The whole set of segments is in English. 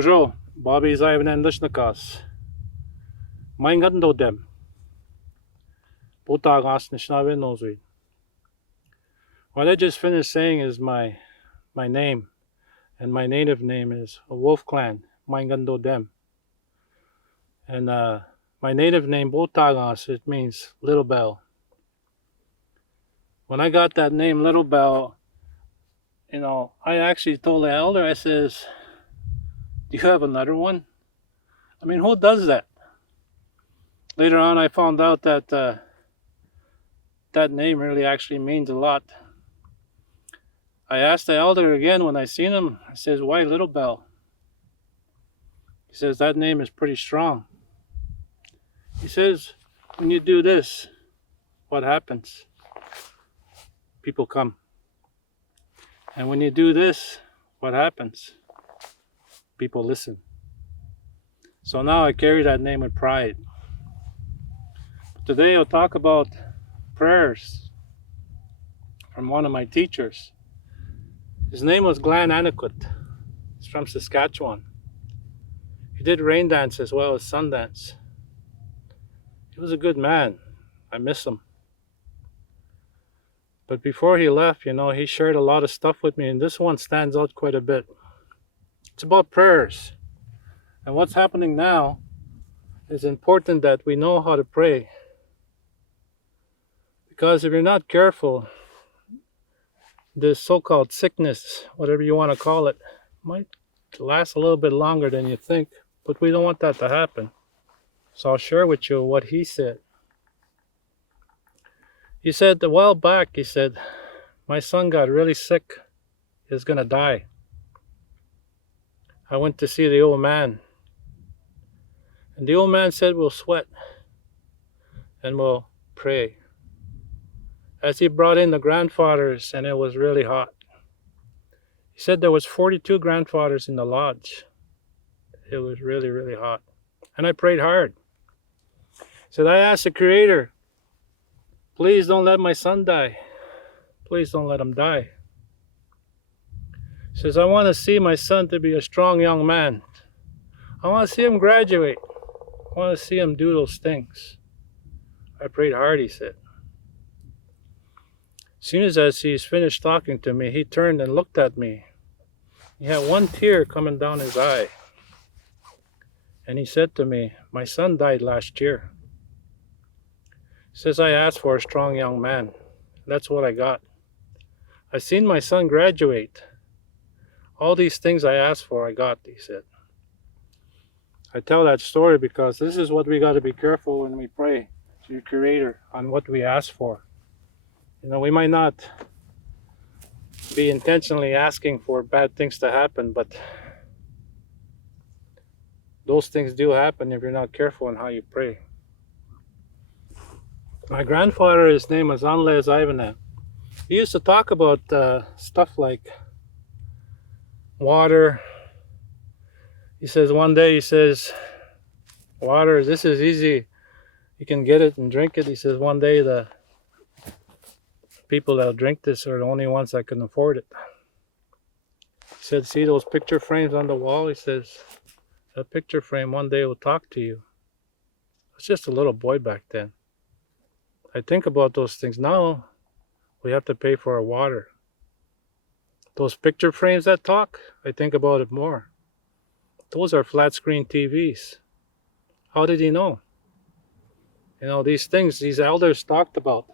Bonjour, Bobby Osawabine Anishinaabe Aadizokaanan. Anishinaabe. What I just finished saying is my name, and my native name is a Wolf Clan, Dem. And my native name, Botagas, it means Little Bell. When I got that name, Little Bell, I actually told the elder, I says, do you have another one? I mean, who does that? Later on, I found out that that name really actually means a lot. I asked the elder again when I seen him, I says, why Little Bell? He says, that name is pretty strong. He says, when you do this, what happens? People come. And when you do this, what happens? People listen. So now I carry that name with pride. But today I'll talk about prayers from one of my teachers. His name was Glenn Aniquit. He's from Saskatchewan. He did rain dance as well as sun dance. He was a good man. I miss him. But before he left, he shared a lot of stuff with me, and this one stands out quite a bit. It's about prayers. And what's happening now is important that we know how to pray. Because if you're not careful, this so-called sickness, whatever you want to call it, might last a little bit longer than you think, but we don't want that to happen. So I'll share with you what he said. He said a while back, he said, my son got really sick. He was going to die. I went to see the old man. And the old man said, we'll sweat and we'll pray. As he brought in the grandfathers, and it was really hot. He said there was 42 grandfathers in the lodge. It was really, really hot. And I prayed hard. He said, I asked the Creator, please don't let my son die. Please don't let him die. He says, I want to see my son to be a strong young man. I want to see him graduate. I want to see him do those things. I prayed hard, he said. As soon as he's finished talking to me, he turned and looked at me. He had one tear coming down his eye. And he said to me, my son died last year. He says, I asked for a strong young man. That's what I got. I seen my son graduate. All these things I asked for, I got, he said. I tell that story because this is what we got to be careful when we pray to your Creator on what we ask for. We might not be intentionally asking for bad things to happen, but those things do happen if you're not careful in how you pray. My grandfather, his name was Osawabine. He used to talk about stuff like water. He says one day, water, this is easy. You can get it and drink it. He says one day the people that'll drink this are the only ones that can afford it. He said, see those picture frames on the wall? He says, that picture frame one day will talk to you. I was just a little boy back then. I think about those things now. We have to pay for our water. Those picture frames that talk, I think about it more. Those are flat screen TVs. How did he know? These things these elders talked about.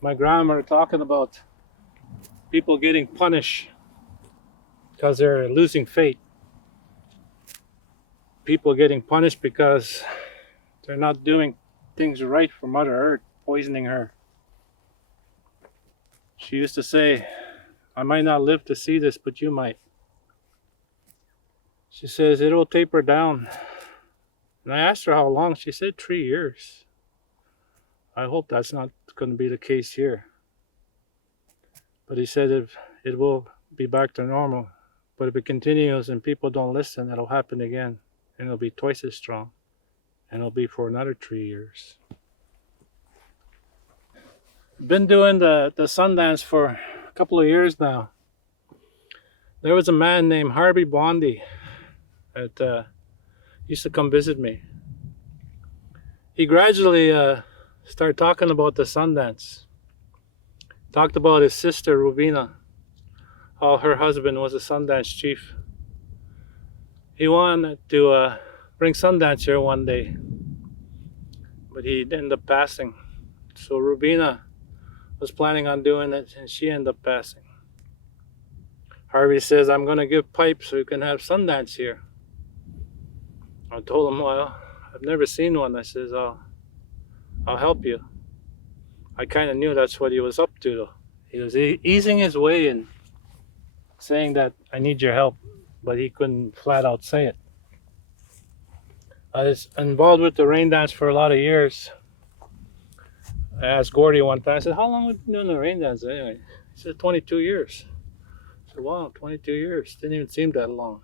My grandmother talking about people getting punished because they're losing faith. People getting punished because they're not doing things right for Mother Earth, poisoning her. She used to say, I might not live to see this, but you might. She says, it'll taper down. And I asked her how long. She said 3 years. I hope that's not going to be the case here. But he said if it will be back to normal. But if it continues and people don't listen, it'll happen again. And it'll be twice as strong. And it'll be for another 3 years. Been doing the Sundance for a couple of years now. There was a man named Harvey Bondi. that used to come visit me. He gradually started talking about the Sundance. Talked about his sister Rubina, how her husband was a Sundance chief. He wanted to bring Sundance here one day, but he ended up passing. So Rubina was planning on doing it, and she ended up passing. Harvey says, I'm going to give pipe so you can have Sundance here. I told him, well, I've never seen one. I says, I'll help you. I kind of knew that's what he was up to, though. He was easing his way in saying that I need your help, but he couldn't flat out say it. I was involved with the rain dance for a lot of years. I asked Gordy one time, I said, how long have you been doing the rain dance anyway? He said, 22 years. I said, wow, 22 years. Didn't even seem that long.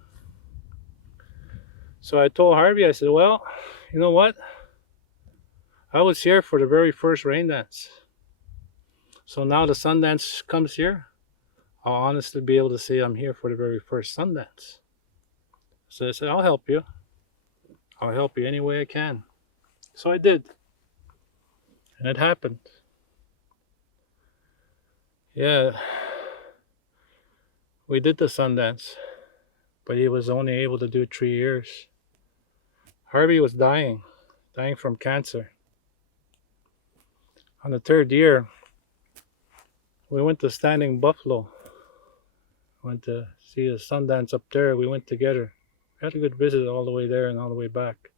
So I told Harvey, I said, well, you know what? I was here for the very first rain dance. So now the Sundance comes here, I'll honestly be able to say I'm here for the very first Sundance. So I said, I'll help you. I'll help you any way I can. So I did. And it happened. Yeah. We did the Sundance, but he was only able to do 3 years. Harvey was dying from cancer. On the 3rd year, we went to Standing Buffalo. Went to see the Sundance up there. We went together. Had a good visit all the way there and all the way back.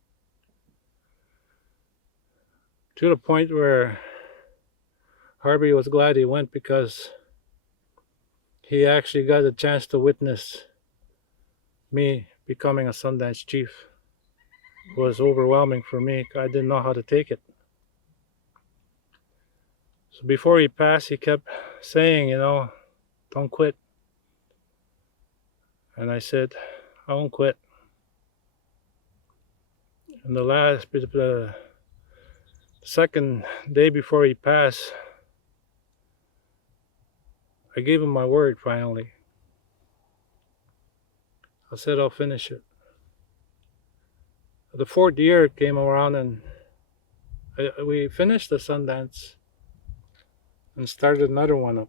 To the point where Harvey was glad he went because he actually got a chance to witness me becoming a Sundance chief. It was overwhelming for me. I didn't know how to take it. So before he passed, he kept saying, don't quit. And I said, I won't quit. And the second day before he passed, I gave him my word finally. I said I'll finish it. The 4th year came around and we finished the Sundance and started another one up.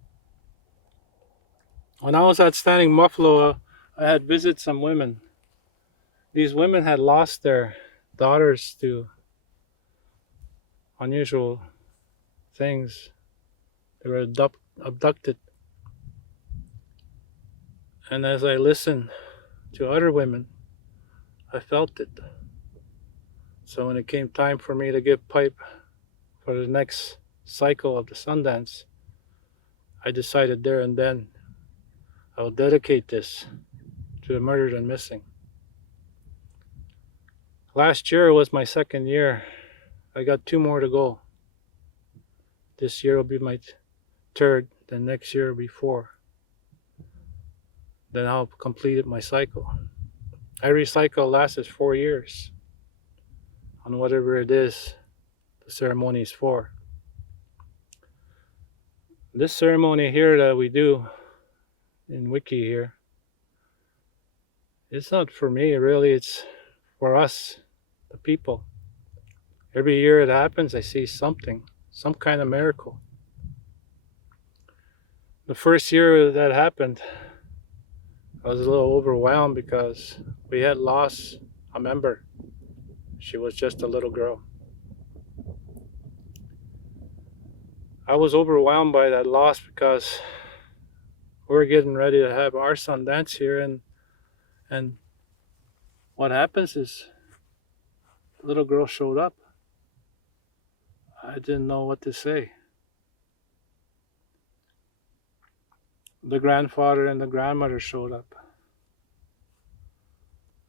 When I was at Standing Buffalo, I had visited some women. These women had lost their daughters to unusual things. They were abducted. And as I listened to other women, I felt it. So when it came time for me to give pipe for the next cycle of the Sundance, I decided there and then I'll dedicate this to the murdered and missing. Last year was my 2nd year. I got 2 more to go. This year will be my 3rd, then next year will be 4. Then I'll complete my cycle. Every cycle lasts 4 years on whatever it is the ceremony is for. This ceremony here that we do in Wiki here, it's not for me really, it's for us, the people. Every year it happens, I see something, some kind of miracle. The first year that happened, I was a little overwhelmed because we had lost a member. She was just a little girl. I was overwhelmed by that loss because we were getting ready to have our Sundance here, and what happens is the little girl showed up. I didn't know what to say. The grandfather and the grandmother showed up.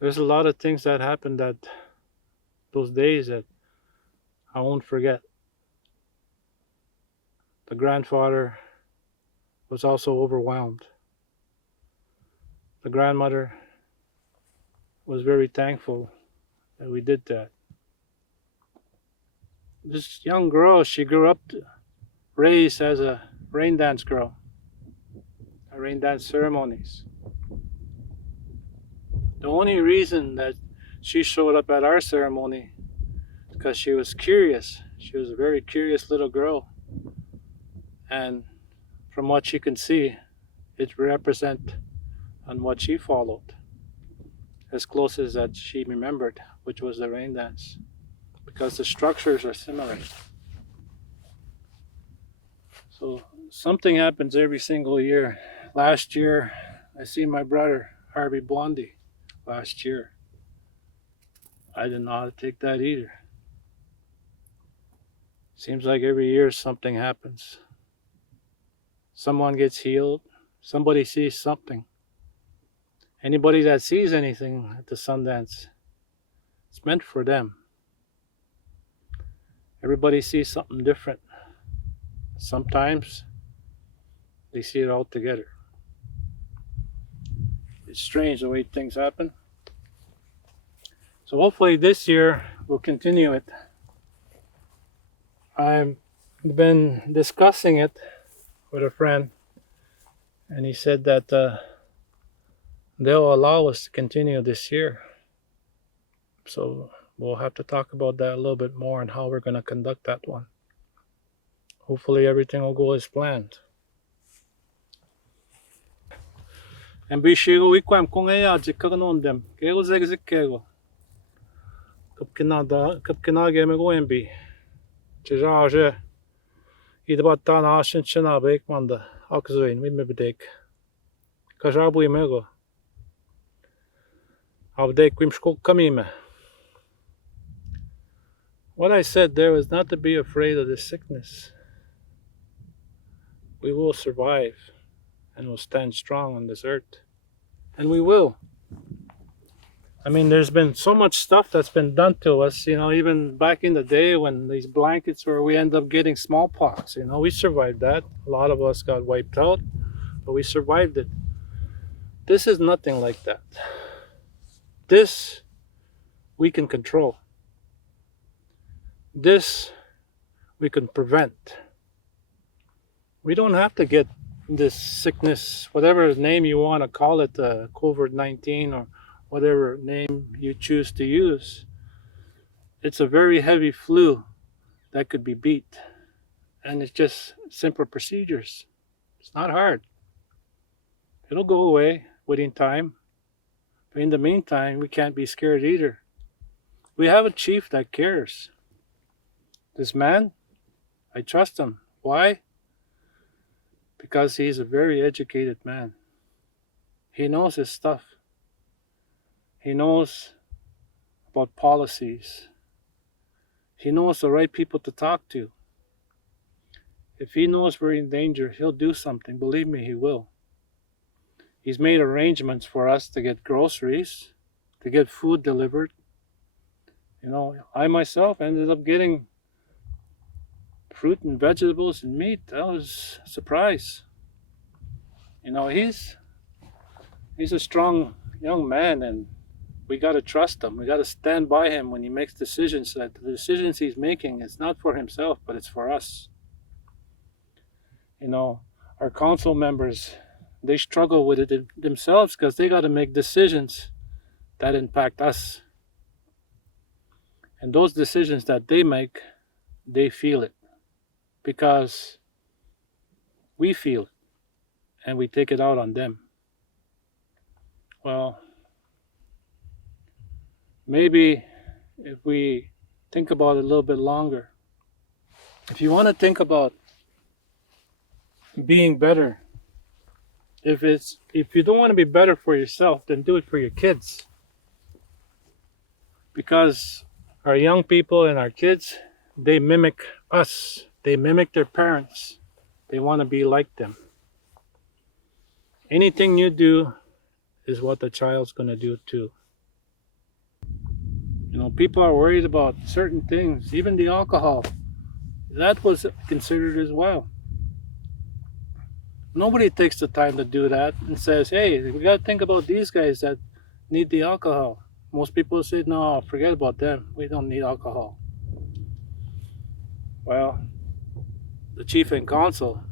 There's a lot of things that happened those days that I won't forget. The grandfather was also overwhelmed. The grandmother was very thankful that we did that. This young girl, she grew up raised as a rain dance girl. Rain dance ceremonies. The only reason that she showed up at our ceremony is because she was curious. She was a very curious little girl. And from what she can see, it represents on what she followed, as close as that she remembered, which was the rain dance, because the structures are similar. So something happens every single year. Last year, I see my brother, Harvey Blondie, last year. I didn't know how to take that either. Seems like every year something happens. Someone gets healed. Somebody sees something. Anybody that sees anything at the Sundance, it's meant for them. Everybody sees something different. Sometimes they see it all together. It's strange the way things happen. So hopefully this year we'll continue it. I've been discussing it with a friend, and he said that they'll allow us to continue this year. So we'll have to talk about that a little bit more and how we're going to conduct that one. Hopefully everything will go as planned. En bishigo Wiikwemkoong Aadizokaanan dem. Kego zegzikego. Kapkinage mego embi. Chijaje. Idabatan Anishinaabe Aadizokaanan. Akzoin wimebedek. Kajabu imego. Abdek Wiikwemkoong kamime. What I said there was not to be afraid of this sickness. We will survive and will stand strong on this earth. And we will. I mean, there's been so much stuff that's been done to us, even back in the day when these blankets where we end up getting smallpox, we survived that. A lot of us got wiped out, but we survived it. This is nothing like that. This we can control. This we can prevent. We don't have to get this sickness, whatever name you want to call it, COVID-19 or whatever name you choose to use. It's a very heavy flu that could be beat. And it's just simple procedures. It's not hard. It'll go away within time. But in the meantime, we can't be scared either. We have a chief that cares. This man, I trust him. Why? Because he's a very educated man. He knows his stuff. He knows about policies. He knows the right people to talk to. If he knows we're in danger, he'll do something. Believe me, he will. He's made arrangements for us to get groceries, to get food delivered. I myself ended up getting fruit and vegetables and meat. That was a surprise. He's a strong young man, and we got to trust him. We got to stand by him when he makes decisions, that the decisions he's making is not for himself, but it's for us. Our council members, they struggle with it themselves because they got to make decisions that impact us. And those decisions that they make, they feel it. Because we feel it and we take it out on them. Well, maybe if we think about it a little bit longer, if you want to think about being better, if you don't want to be better for yourself, then do it for your kids. Because our young people and our kids, they mimic us. They mimic their parents. They want to be like them. Anything you do is what the child's going to do too. People are worried about certain things, even the alcohol. That was considered as well. Nobody takes the time to do that and says, hey, we got to think about these guys that need the alcohol. Most people say, no, forget about them. We don't need alcohol. Well, the chief and council,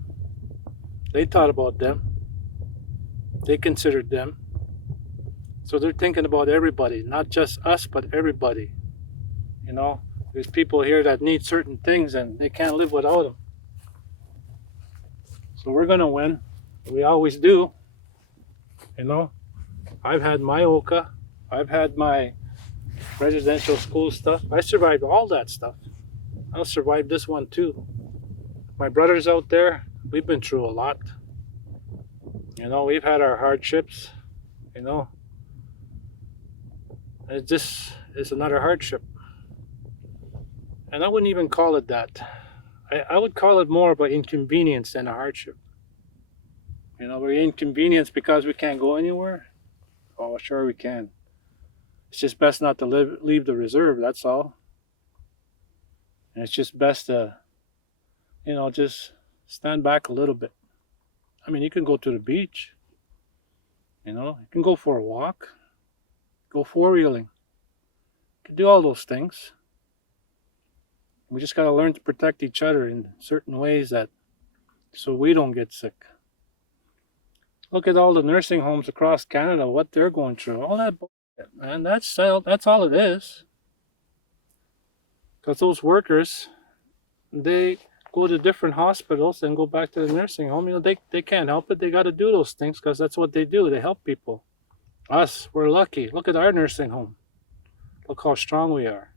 they thought about them. They considered them. So they're thinking about everybody, not just us, but everybody. You know, there's people here that need certain things and they can't live without them. So we're gonna win. We always do. You know, I've had my OCA, I've had my residential school stuff. I survived all that stuff. I'll survive this one too. My brothers out there, we've been through a lot. You know, we've had our hardships. You know, it's another hardship. And I wouldn't even call it that. I would call it more of an inconvenience than a hardship. You know, we're inconvenienced because we can't go anywhere. Oh, sure we can. It's just best not to leave the reserve, that's all. And it's just best to, you know, just stand back a little bit. I mean, you can go to the beach. You know, you can go for a walk. Go four-wheeling. You can do all those things. We just got to learn to protect each other in certain ways that so we don't get sick. Look at all the nursing homes across Canada, what they're going through. All that bullshit, man. That's all it is. Because those workers, they go to different hospitals and go back to the nursing home. You know, they can't help it. They got to do those things because that's what they do. They help people. Us, we're lucky. Look at our nursing home. Look how strong we are.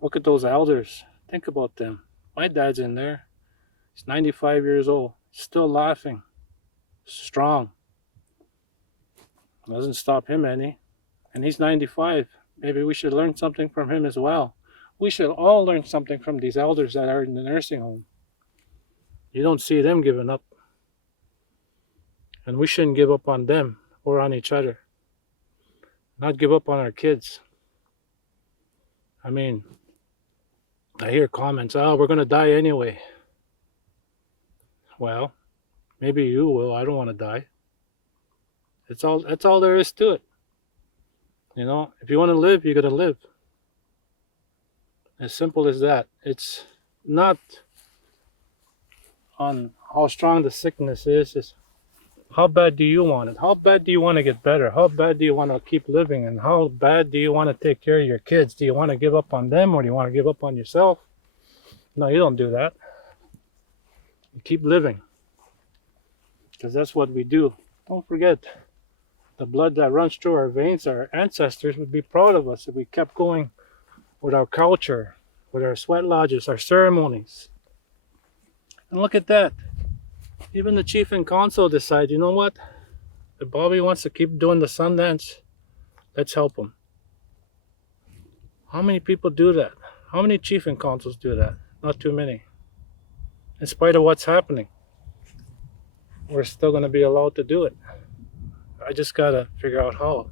Look at those elders. Think about them. My dad's in there. He's 95 years old. Still laughing. Strong. Doesn't stop him any. And he's 95. Maybe we should learn something from him as well. We should all learn something from these elders that are in the nursing home. You don't see them giving up. And we shouldn't give up on them or on each other. Not give up on our kids. I mean, I hear comments, oh, we're going to die anyway. Well, maybe you will. I don't want to die. That's all there is to it. You know, if you want to live, you're going to live. As simple as that. It's not on how strong the sickness is. It's how bad do you want it? How bad do you want to get better? How bad do you want to keep living? And how bad do you want to take care of your kids? Do you want to give up on them or do you want to give up on yourself? No, you don't do that. You keep living. Because that's what we do. Don't forget, the blood that runs through our veins, our ancestors would be proud of us if we kept going with our culture, with our sweat lodges, our ceremonies. And look at that. Even the chief and council decide, you know what? If Bobby wants to keep doing the sun dance, let's help him. How many people do that? How many chief and councils do that? Not too many. In spite of what's happening, we're still going to be allowed to do it. I just got to figure out how.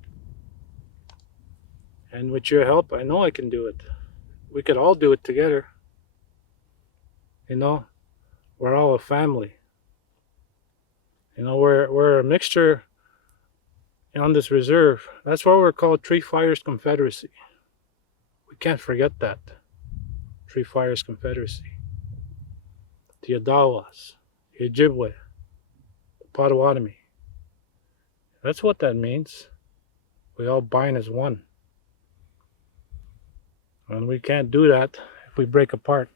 And with your help, I know I can do it. We could all do it together. You know, we're all a family. You know, we're a mixture on this reserve. That's why we're called Three Fires Confederacy. We can't forget that. Three Fires Confederacy. The Odawas, the Ojibwe, the Potawatomi. That's what that means. We all bind as one. And we can't do that if we break apart.